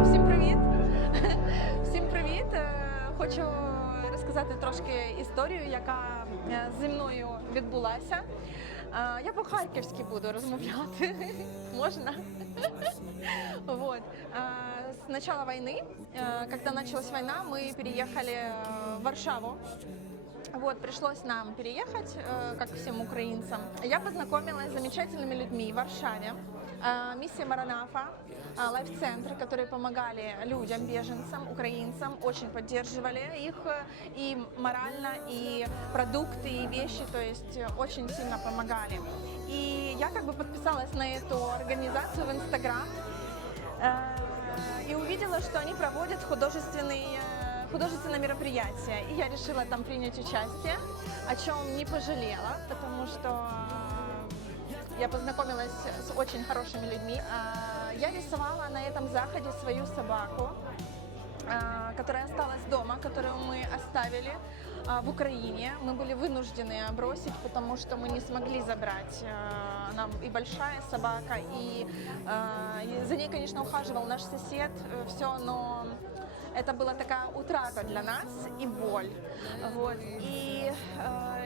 всім привіт! Всім привіт! Е, Хочу розказати трошки історію, яка е, зі мною відбулася. Е, Я по-харківськи буду розмовляти. Можна? Вот. Э, С начала войны, э, когда началась война, мы переехали э, в Варшаву. Вот, пришлось нам переехать, э, как всем украинцам. Я познакомилась с замечательными людьми в Варшаве. Э, Миссия Маранафа, э, лайф-центр, которые помогали людям, беженцам, украинцам, очень поддерживали их э, и морально, и продукты, и вещи, то есть э, очень сильно помогали. И я как бы подписалась на эту организацию в Инстаграм э, и увидела, что они проводят художественные художественное мероприятие, и я решила там принять участие, о чем не пожалела, потому что я познакомилась с очень хорошими людьми. А, Я рисовала на этом заходе свою собаку, а, которая осталась дома, которую мы оставили а, в Украине. Мы были вынуждены бросить, потому что мы не смогли забрать. Она и большая собака, и, за ней, конечно, ухаживал наш сосед, все, но это была такая утрата для нас и боль. Вот. И э,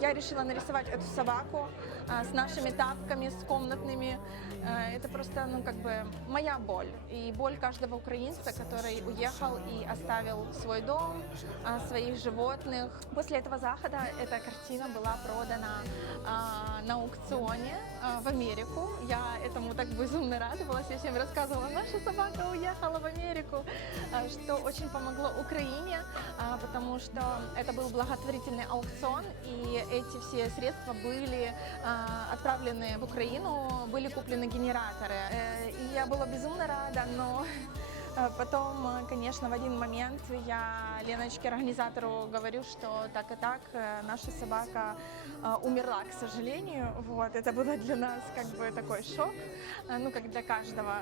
я решила нарисовать эту собаку а, с нашими тапками, с комнатными. Э, это просто, ну, как бы моя боль. И боль каждого украинца, который уехал и оставил свой дом, а, своих животных. После этого захода эта картина была продана а, на аукционе а, в Америку. Я этому так безумно радовалась. Я всем рассказывала, наша собака уехала в Америку, а, что очень помогло Украине, а, потому что это был благотворительный аукцион, и эти все средства были отправлены в Украину, были куплены генераторы. Э, И я была безумно рада, но Потом, э, конечно, в один момент я Леночке, организатору, говорю, что так и так, э, наша собака э, умерла, к сожалению. Вот, это было для нас как бы такой шок, ну, как для каждого.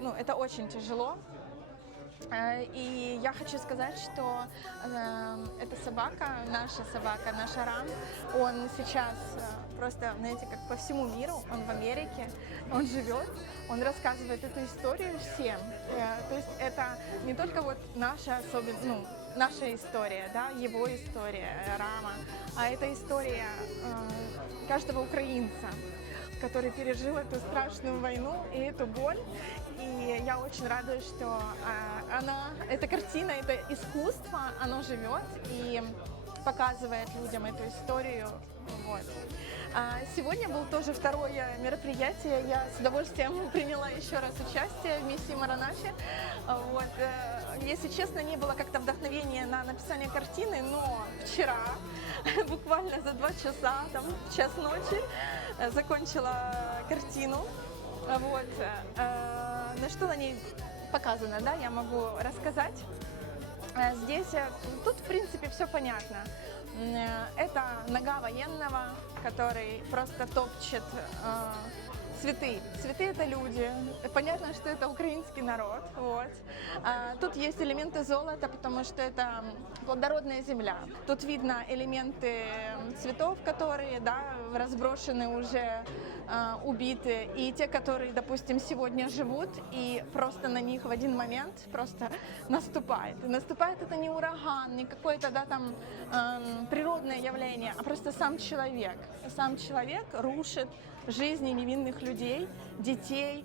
Ну, это очень тяжело. И я хочу сказать, что эта собака, наша собака, наш Арам, он сейчас просто, знаете, как по всему миру, он в Америке, он живет, он рассказывает эту историю всем. Э, то есть это не только вот наша особенность, ну, наша история, да, его история, э, Рама, а это история э, каждого украинца который пережил эту страшную войну и эту боль. И я очень радуюсь, что а, она, эта картина, это искусство, оно живет и показывает людям эту историю. Вот. А Сегодня был тоже второе мероприятие. Я с удовольствием приняла еще раз участие в миссии Маранафе. А, Вот. э, Если честно, не было как-то вдохновения на написание картины, но вчера, буквально за два часа, там, в час ночи, э, закончила картину. Вот. Э, На что на ней показано, да, я могу рассказать. Э, Здесь, э, тут, в принципе, все понятно. Э, Это нога военного, который просто топчет цветы. Цветы это люди. Понятно, что это украинский народ. Вот. А, Тут есть элементы золота, потому что это плодородная земля. Тут видно элементы цветов, которые да, разброшены уже, а, убиты, и те, которые, допустим, сегодня живут, и просто на них в один момент просто наступает. И наступает это не ураган, не какое-то да, там эм, природное явление, а просто сам человек. Сам человек рушит жизни невинных людей, детей,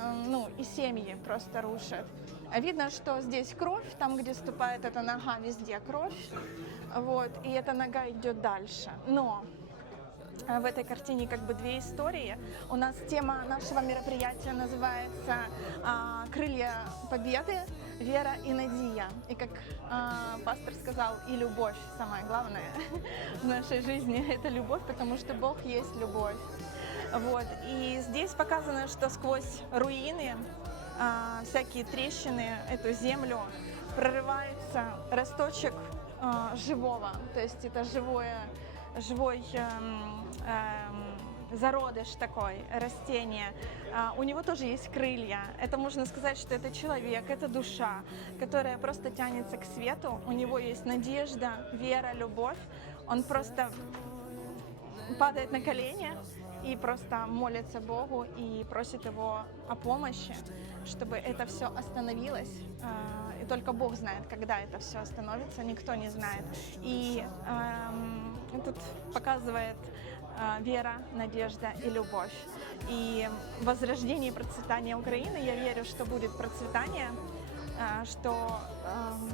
эм, ну и семьи просто рушит. А Видно, что здесь кровь, там, где ступает эта нога, везде кровь, вот, и эта нога идет дальше. Но э, в этой картине как бы две истории. У нас тема нашего мероприятия называется а, «Крылья Победы. Вера и Надия». И как а, пастор сказал, и любовь самое главное в нашей жизни – это любовь, потому что Бог есть любовь. Вот. И здесь показано, что сквозь руины, а, всякие трещины, эту землю прорывается росточек а, живого. То есть это живое, живой эм, эм, зародыш такой, растение. А, У него тоже есть крылья. Это можно сказать, что это человек, это душа, которая просто тянется к свету. У него есть надежда, вера, любовь. Он просто падает на колени и просто молится Богу и просит Его о помощи, чтобы это все остановилось. А, И только Бог знает, когда это все остановится, никто не знает. И эм, тут показывает а, вера, надежда и любовь. И в возрождении и процветание Украины я верю, что будет процветание, а, что эм,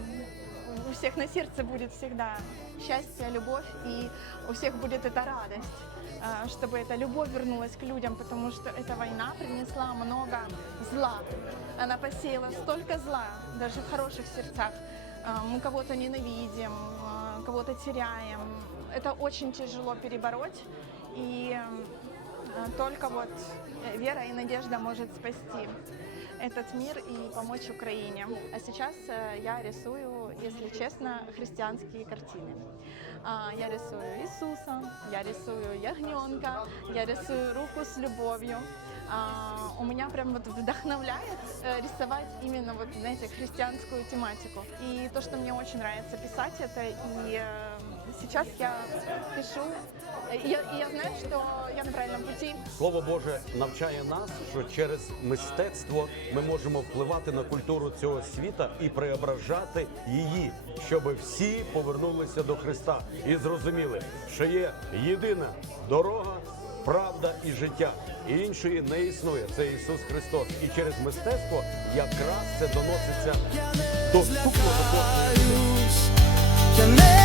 у всех на сердце будет всегда счастье, любовь, и у всех будет эта радость, а, чтобы эта любовь вернулась к людям, потому что эта война принесла много зла. Она посеяла столько зла, даже в хороших сердцах. А, Мы кого-то ненавидим, а, кого-то теряем. Это очень тяжело перебороть, и только вот вера и надежда может спасти этот мир и помочь Украине. А сейчас э, я рисую, если честно, христианские картины. А, Я рисую Иисуса, я рисую ягненка, я рисую руку с любовью. А, У меня прям вот вдохновляет э, рисовать именно вот, знаете, христианскую тематику. И то, что мне очень нравится писать это, и э, сейчас я пишу, и я, и я знаю, что я на правильном пути, Слово Боже навчає нас, що через мистецтво ми можемо впливати на культуру цього світа і преображати її, щоб всі повернулися до Христа і зрозуміли, що є єдина дорога, правда і життя. І іншої не існує. Це Ісус Христос. І через мистецтво якраз це доноситься доступно до не